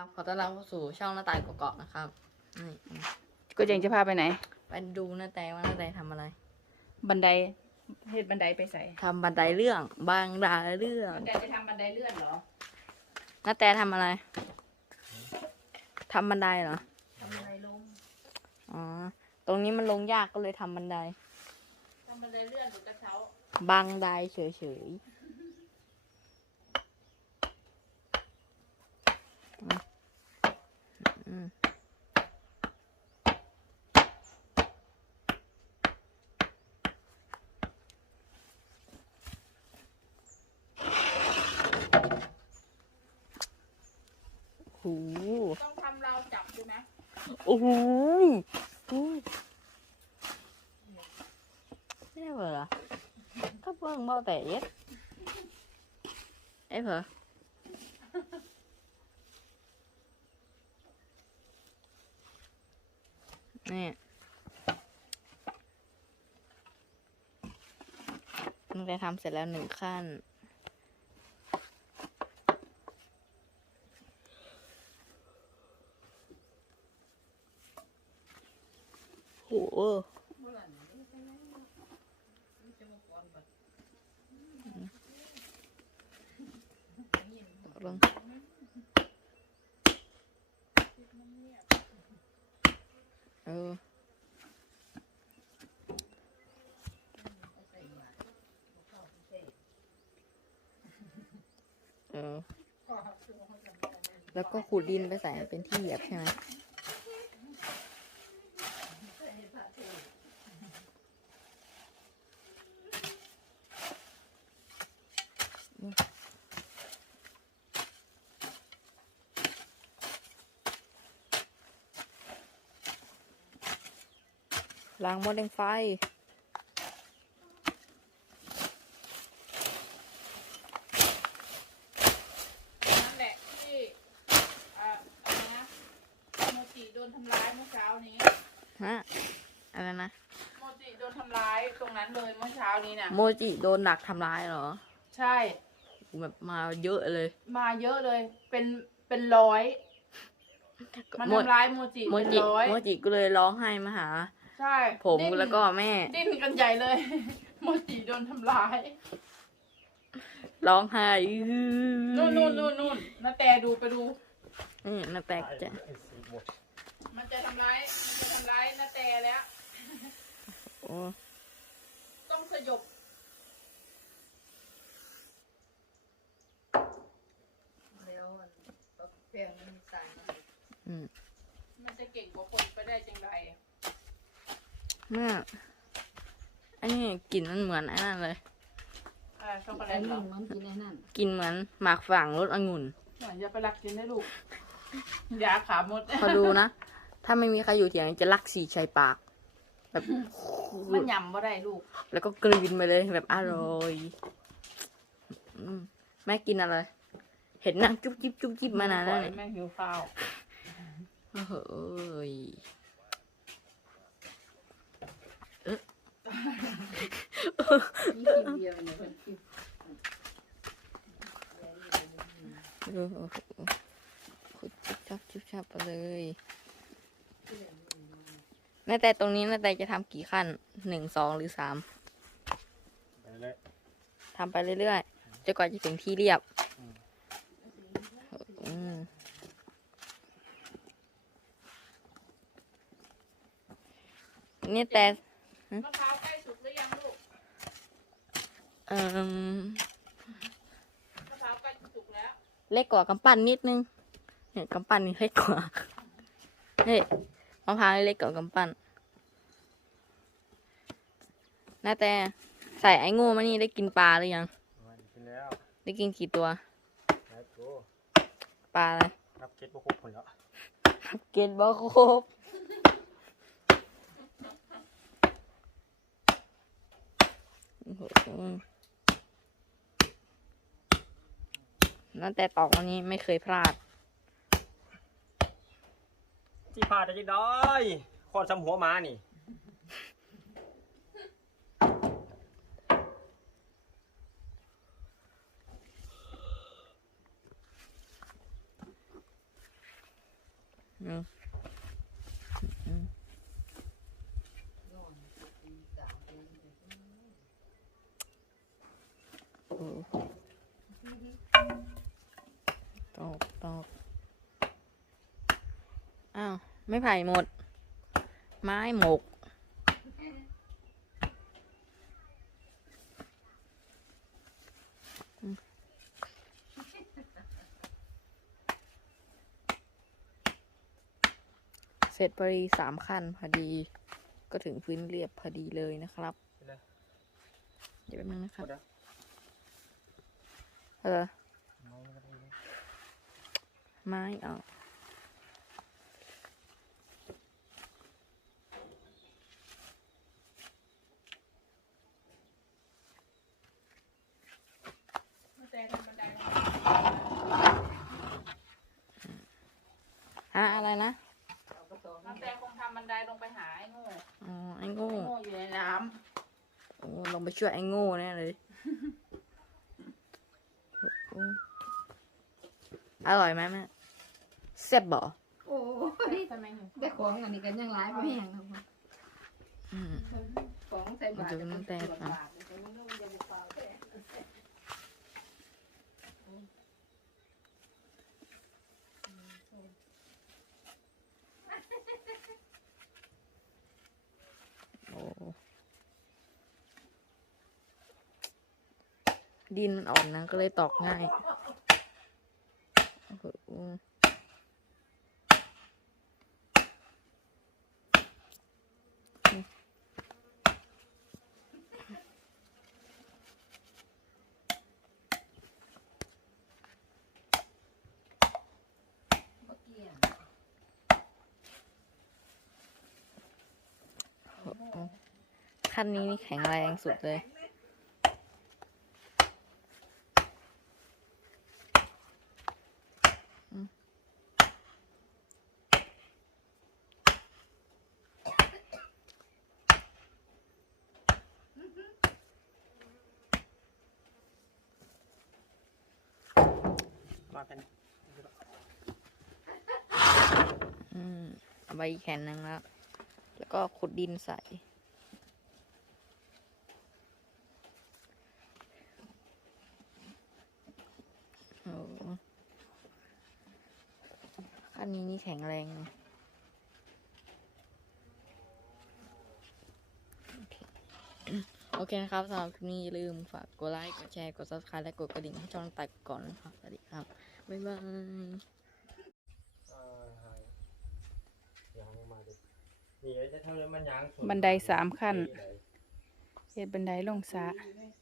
ครับขอต้อนรับเข้าสู่ช่องหน้าตายเกาะๆนะครับนี่ก็ยังจะพาไปไหน ไปดูหน้าแต่ว่าหน้าแต่ทำอะไรบันไดเฮ็ดบันไดไปใส่ทำบันไดเรื่องบางดาเรื่องบันไดจะทำบันไดเลื่อนเหรอหน้าแต่ทำอะไรทำบันไดเหรอทำบันไดลงอ๋อตรงนี้มันลงยากก็เลยทำบันไดทำบันไดเลื่อนหรือกระเช้าบางไดเฉยๆอืมโอ้โหูต้องทำเราจับด้วยนะโอ้โหอุ้ยไม่ได้เหรอก็เบิ่งเบาแต่เย็ดเอ้ยเผลอ นี่มันได้ทำเสร็จแล้วหนึ่งขั้นโหลง ออเออ แล้วก็ขุดดินไปใส่เป็นที่เหยียบใช่ไหม ล้างหมดแดงไฟ นั่นแหละที่อ่าอะไรนะโมจิโดนทำร้ายเมื่อเช้านี้ ฮะ อะไรนะ โมจิโดนทำร้ายตรงนั้นเลยเมื่อเช้านี้น่ะ โมจิโดนดักทำร้ายเหรอใช่แบบมาเยอะเลย มาเยอะเลย เป็นเป็นร้อย มันโมทำร้ายโมจิโมเป็นจิร้อย โมจิก็เลยร้องไห้มาหา ใช่ผมดิ้นแล้วก็แม่ ดิ้นกันใหญ่เลย โมจิโดนทำร้ายร้องไห้อื้อนู่นนู่นนู่นนู่นนาแต่ดูไปดูนี่นาแตกจะมันจะทำร้าย มันจะทำร้ายนาแต่แล้ว โอ้ ต้องสยบ อืม มันจะเก่งกว่าคนไปได้จังไร แม่อันนี้กลิ่นมันเหมือนไอ้นั่นเลยอ่าช็อกโกแลตเหรอกลิ่นเหมือนหมากฝรั่งรสองุ่นเหมือนจะไปรักกินได้ลูกยาขาหมดพอดูนะ ถ้าไม่มีใครอยู่เถียงจะลักสีชัยปาก แบบมันยำว่าได้ลูก แล้วก็กลืนไปเลยแบบอร่อยอืมแม่กินอะไร เห็นนั่งจุ๊บจิ๊บจุ๊บจิ๊บมานานแล้วเนี่ยแม่หิวข้าวโอ้โหย โอ้โหขุดจุ๊บชับจุ๊บชับไปเลยแม่แต่ตรงนี้แม่แต่จะทำกี่ขั้นหนึ่งสองหรือสามทำไปเรื่อยๆจนกว่าจะถึงที่เรียบนี่แต่มะพร้าวใกล้สุกหรือยังลูก เอ่มมะพร้าวใกล้สุกแล้วเล็กกว่ากำปั้นนิดนึงเนี่ยกำปั้นนี่เล็กกว่าเฮ้ยมะพร้าวนี่เล็กกว่ากำปั้นน่าแต่ใส่ไอ้โง่มานี่ได้กินปลาหรือยังมากินแล้วได้กินกี่ตัวแล้วโก้ปลาอะไรนับเก็ตบ่ครบผลแล้วเกณฑ์บ่ครบโอ้โห นั่นแต่ตอกวันนี้ไม่เคยพลาดที่พาได้จังได้คอนซ้ำหัวหมานี่อืมอืมโอ้ ตอกตอกอ้าว ไม่ไผ่หมด ไม้หมก เสร็จพอดีสามขั้นพอดี ก็ถึงพื้นเรียบพอดีเลยนะครับไปเลยเดี๋ยวแป๊บนึงนะคหมรับดแล้วเออ เอาไม่ได้เลย ไม้เอาแต่ทำบันไดลงฮะอะไรนะน้ำแต่คงทำบันไดลงไปหาไอ้โง่อ๋อไอ้โง่ ไอ้โง่อยู่ในน้โอ้ลงไปช่วยไอ้โง่แน่เลยโอ้อร่อยไหมแม่แซ่บบ่โอ้ำยทำไมหนูได้ของอันนี้กันยังร้ายไปแห้งครับอืมของใส่บาตรมันจะน้ำแตกนะโอ้ดินมันอ่อนนะก็เลยตอกง่ายโอ้โหขั้ นนี้นี่แข็งแรงสุดเลย มาเป็นอืมเอาไปอีกแขนหนึ่งแล้ว แล้วก็ขุดดินใส่ โอ้ขั้นนี้นี่แข็งแรงนะโอ เคนะครับสำหรับคลิปนี้อย่าลืมฝากกดไลค์กดแชร์กด subscribe และกดกระดิ่งให้ช่องตัดก่อนนะครับสวัสดีครับ บ๊ายบายเอ่อยางมาดินี่จะทำให้มันยางสุบันไดสามขั้น เฮ็ดบันไดลงสระเ